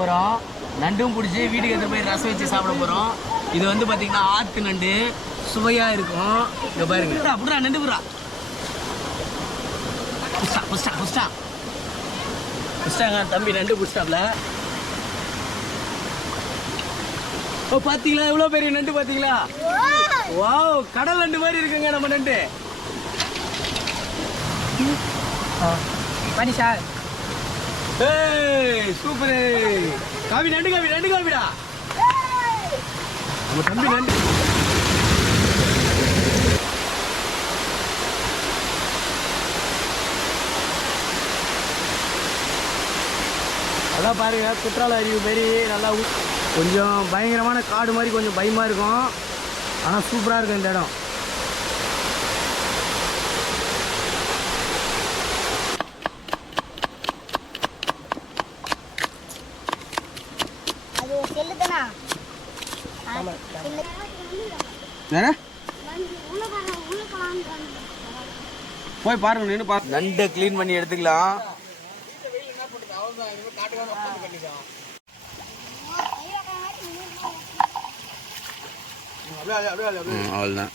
போகிறோம். நண்டும் பிடிச்சி வீட்டுக்கு எடுத்து போய் ரசம் வச்சு சாப்பிட போகிறோம். இது வந்து பார்த்தீங்கன்னா ஆற்று நண்டு சுவையாக இருக்கும். இங்கே பாருங்க, புறா நண்டு புறா புஷ்டாங்க தம்பி நண்டு புஷ்டாப்ல. ஓ பார்த்தீங்களா எவ்வளோ பெரிய நண்டு பார்த்தீங்களா? வாவ், கடல் நண்டு மாதிரி இருக்குங்க நம்ம நண்டு. பண்ணி சார். ஏய் சூப்பர் காவி நண்டு காவிடா நம்ம தம்பி நண்டு. நல்லா பாருங்க, குற்றால அருவி மாரி நல்லா கொஞ்சம் பயங்கரமான காடு மாதிரி கொஞ்சம் பயமாக இருக்கும். ஆனால் சூப்பராக இருக்கும் இந்த இடம். போய் பாருங்க, நின்று பாருங்க. நண்டை கிளீன் பண்ணி எடுத்துக்கலாம். அவ்வளோதான்.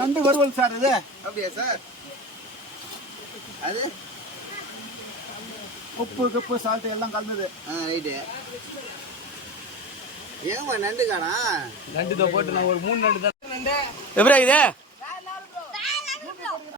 நண்டு வறுவல் சார் இது. அப்படியா சார்? அது உப்பு கப்பு சால்ட் எல்லாம் கலந்தது. ரைட்டு. ஏமா நண்டு காணா? நண்டு தான் போட்டு நான் ஒரு 3 நண்டு தான். நண்டு எப்படா இது?